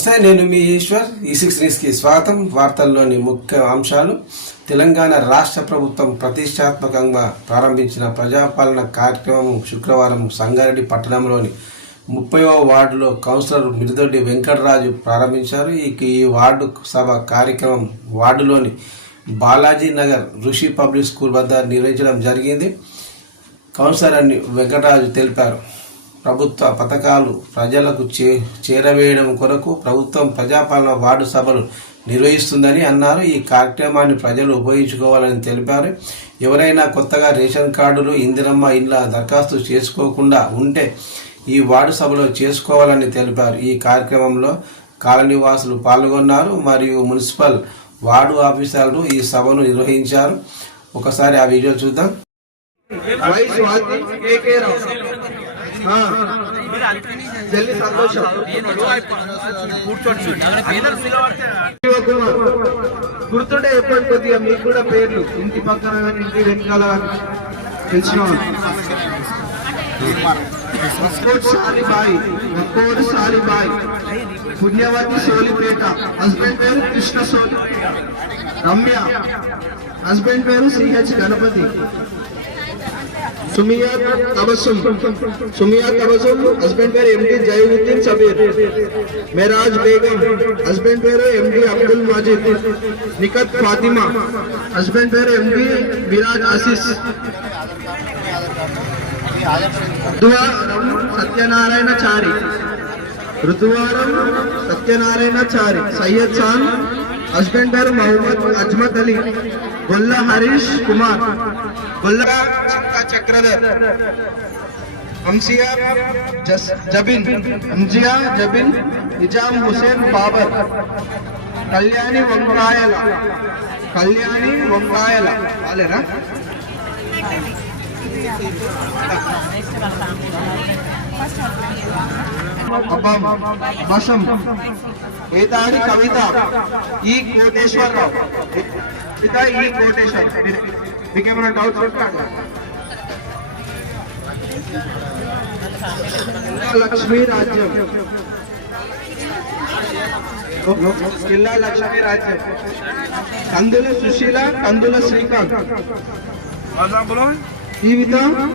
నమస్తే, నేను మీ ఈశ్వర్. E6 న్యూస్కి స్వాగతం. వార్తల్లోని ముఖ్య అంశాలు. తెలంగాణ రాష్ట్ర ప్రభుత్వం ప్రతిష్టాత్మకంగా ప్రారంభించిన ప్రజాపాలన కార్యక్రమం శుక్రవారం సంగారెడ్డి పట్టణంలోని 30వ వార్డులో కౌన్సిలర్ మిరుదొడ్డి వెంకటరాజు ప్రారంభించారు. ఈ వార్డు సభ కార్యక్రమం వార్డులోని బాలాజీ నగర్ ఋషి పబ్లిక్ స్కూల్ వద్ద నిర్వహించడం జరిగింది. కౌన్సిలర్ వెంకటరాజు తెలిపారు, ప్రభుత్వ పథకాలు ప్రజలకు చేరవేయడం కొరకు ప్రభుత్వం ప్రజాపాలన వార్డు సభలు నిర్వహిస్తుందని అన్నారు. ఈ కార్యక్రమాన్ని ప్రజలు ఉపయోగించుకోవాలని తెలిపారు. ఎవరైనా కొత్తగా రేషన్ కార్డులు, ఇందిరమ్మ ఇండ్ల దరఖాస్తు చేసుకోకుండా ఉంటే ఈ వార్డు సభలో చేసుకోవాలని తెలిపారు. ఈ కార్యక్రమంలో కాలనీవాసులు పాల్గొన్నారు మరియు మున్సిపల్ వార్డు ఆఫీసర్లు ఈ సభను నిర్వహించారు. ఒకసారి ఆ వీడియో చూద్దాం. గుర్తుంటే చెప్పండి కొద్దిగా మీకు కూడా పేర్లు, ఇంటి పక్కన ఇంటి వెనకాల తెలిసిన సాలిబాయి, పుణ్యవతి సోలిపేట, హస్బెండ్ పేరు కృష్ణ సోలి, రమ్య హస్బెండ్ పేరు సిహెచ్ గణపతి, సుమియా తబస్సుం హస్బెండ్ పేరు ఎండి జైనుద్దీన్ సబీర్, మెరాజ్ బేగం హస్బెండ్ పేరు ఎండి అబ్దుల్ మాజిద్, నికత్ ఫాతిమా హస్బెండ్ పేరు ఎండి మిరాజ్ ఆసిస్, సత్యనారాయణ చారి, సయ్యద్ ఖాన్ హస్బెండ్ పేరు మహమ్మద్ అజ్మత్ అలీ, గొల్ల హరీష్ కుమార్, గొల్ల చక్రధర్, అంజియా జబిన్, నిజాం హుసేన్ బాబర్, కళ్యాణి వంకాయల వాళ్ళేనా, బసం ఏతాడి కవిత, ఈ కోటేశ్వరరావు, ఈ కోటేశ్వర్. మీకేమైనా డౌట్స్ ఉంటా? లక్ష్మీ రాజ్యం, కిల్లా లక్ష్మీ రాజ్యం, కందుల సుశీల, కందుల శ్రీకాంత్, జీవిత